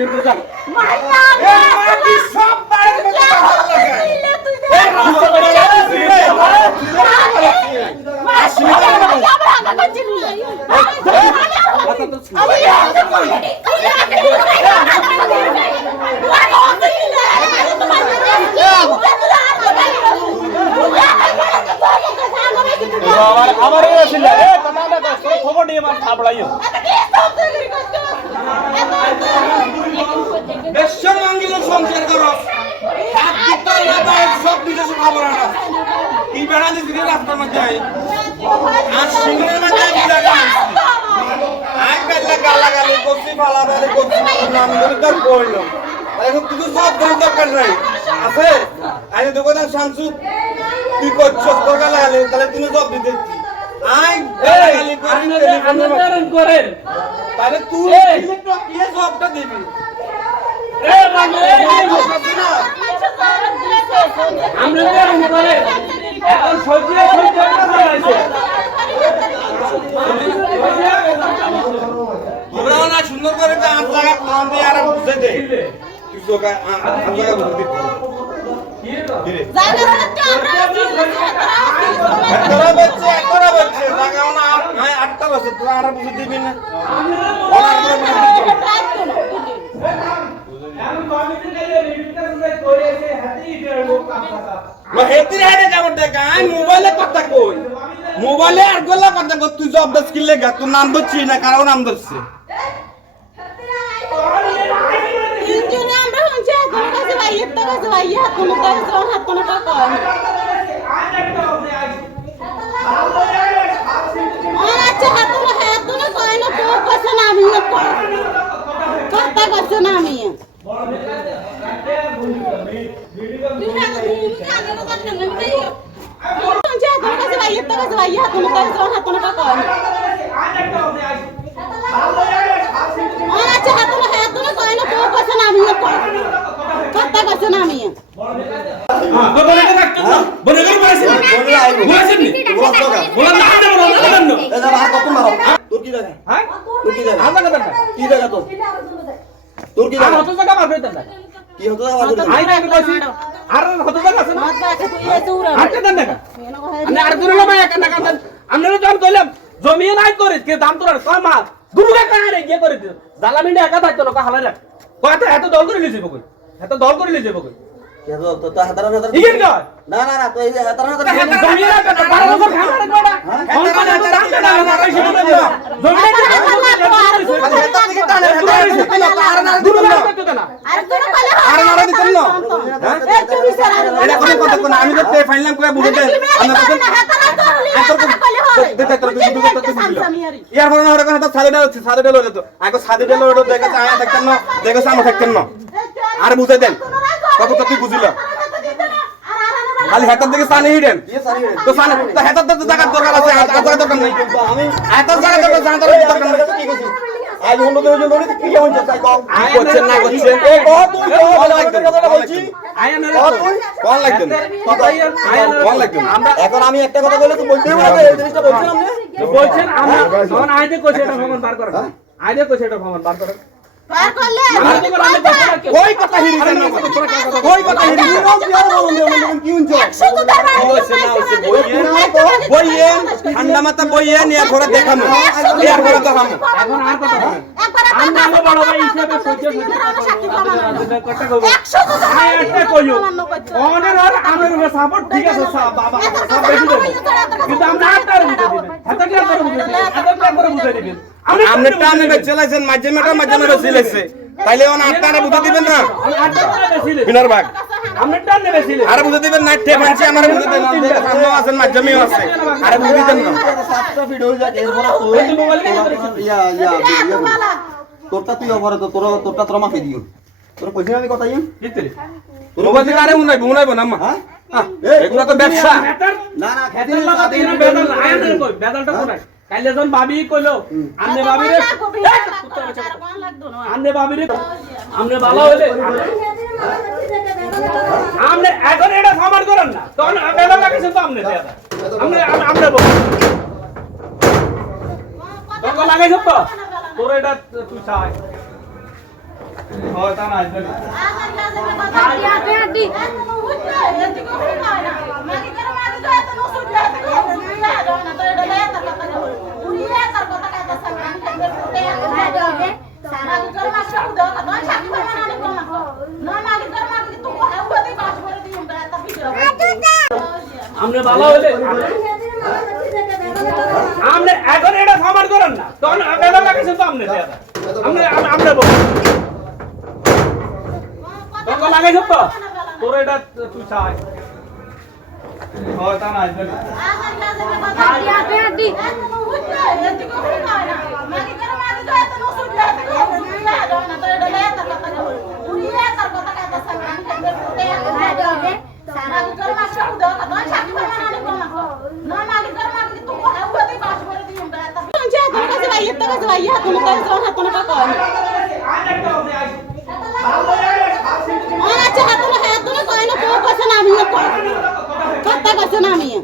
বের করে যা মাইয়া এ মাটি সব বাইরে মধ্যে ভালো লাগে এই রাস্তা করে আমার ছিল এ কথা না খবর নিয়ে মার থাবড়াইও বেশন আঙ্গিল সংসার করো হাত দিতে না তাই সব দিতে খবর না কি বেড়া দিছি রাস্তার মধ্যে আর সিংহের মধ্যে কি জায়গা আই বেলা গালাগালি করছি ফালাফালি করছি নাম ধরে তার কইলো এখন তুই সব দরকার নাই আছে আই দোকান শামসু তুই করছস তোর গালাগালি তাহলে তুমি সব দিতে আই গালাগালি করি টেলিফোন করেন তাহলে তুই ইলেকট্রিক কি সবটা দিবি এ মানে আমরা টেলিফোন করে এখন সজিয়ে চালাইছে ওরাও না সুন্দর করে যে আট জায়গা প্লান দিয়ে আর বুঝে দে তুই তোকে আট জায়গা বুঝে দিবি একরা বাচ্চা জায়গা না আটটা বাচ্চা তোরা আর বুঝে দিবি না হেতি হেডে কেমন দেখা আই মোবাইলে কথা কই মোবাইলে আর গলা কথা কই তুই জব দস কিলে গা তুই নাম ধরছি না কারো নাম ধরছে তিনজনে আমরা হচ্ছে এখন কাছে ভাই একটা কাছে ভাই হাত কোনো কাছে হাত কোনো টাকা আচ্ছা হাত কোনো কয় না তো কাছে না আমি কথা কাছে না আমি আচ্ছা হাত কোনো কয় না তো কাছে না আমি কথা কাছে না আমি বলে রাখতো বলে করে বলেছেন বলেছেন বলে না দেব না কেন এ যা ভাগ কত মারো তোর কি জায়গা হ্যাঁ তোর কি জায়গা আমরা কথা কি জায়গা তোর কি আর জায়গা হতো জায়গা মারবে না কি হতো জায়গা আই না কইছি আর হতো জায়গা আছে না আটটা দেন না আমি আর দূরে লমায় একা না কাঁদেন আমরা তো কইলাম জমি নাই করে কে দাম তোর কয় মাস দুর্গা কারে গিয়ে করে দিও জালামিনে একা থাকতো না হালা রাখ কয়টা এত দল করে লিয়ে যাবো কই এত দল করে লিয়ে যাবো কই কে তো তো হাজার ইগেন কয় না না না তো এই যে হাজার জমি না কত 12 বছর খামারে কয়টা অঙ্ক না দাম না না রাইছি না জমি না হেতার দিকে টানে আর নারা দিতেন না এটা কোন কথা কোন আমি তো ফাইনাল করে বুঝে দেন ইয়ার পরে না ওরা কথা সাদে ডেলো যেত আগে সাদে ডেলো দেখা আয়া থাকতেন না দেখা সামনে থাকতেন না আর বুঝে দেন কত তুই বুঝিল খালি হেতার দিকে সানি হিডেন তো সানি তো হেতার তো জায়গা দরকার আছে আর জায়গা দরকার নাই আমি হেতার জায়গা দরকার জানা দরকার নাই কি কইছি আজ হলো তো ওই জন্য কি কেমন চাই কও কি করছেন না করছেন এ কও তুই কও কথা বলছি আয়া না তুই কোন লাগতেন কোন লাগতেন এখন আমি একটা কথা বলে তো বলতেই হবে এই জিনিসটা বলছিলাম না বলছেন আমরা তখন আইতে কইছে এটা ভ্রমণ বার করেন আইতে কইছে এটা ভ্রমণ বার করেন বার করলে কই কথা হিরিছেন না কই কথা হিরিছেন কি হইছে 100 তো দরবার বইয়েন ঠান্ডা মাথা বইয়েন ইয়া করে দেখামু ইয়ার করে তো হামু এখন আর কথা বলেন একবার আমরা আমার বড় ভাই হিসেবে সহ্য কথা কইব 100 তো আই একটা কইও অনের আর আমের সাপোর্ট ঠিক আছে বাবা সব বেশি দেব কিন্তু আমরা আটার বুঝে দিবেন হাতটা করে বুঝে দিবেন হাতটা করে বুঝে দিবেন আপনি টানে বেচলাইছেন মাঝে মাঝে ছিলেছে তাইলে ওন আপনারা বুঝে দিবেন না বিনার ভাগ আমরা টান নেবে ছিল আরে বুঝে দিবেন না টে মানছি আমার বুঝে দেন সামনে আছেন মাঝেমেও আছে আরে বুঝে দিতেন না 7টা ভিডিও যা এরপর এই মোবাইল তোরটা তুই অপরাধ তোরটা তোর মাফি দিও তোর কইছিস আমি কথা ইম জিতলি তোর বলতে আরে উনাইবো না মা হ্যাঁ এগুলা তো ব্যবসা না না খেতে লাগা দিন বেদল আয়াদের কই বেদলটা কোথায় কাইলে যখন ভাবি কইলো আমনে ভাবি রে আমনে ভাবি রে আমনে ভালো হইলে আমনে এখন এটা সমান করেন না তখন বেদল লাগাইছে তো আমনে দেয়া আমনে বল তখন লাগাইছ তো তোর এটা তুই চাই হয় তা নাই বলি আমরা ভালো হইলে আমরা এখন এটা সমার করেন না তখন বেদা লাগাইছেন তো আপনি আমরা বল তখন লাগাইছেন তো তোর এটা তুই চাই হয় তা নাই বলি হাতুলে কয় না কেউ কইছে না আমিও কয় কথা কইছে না আমিও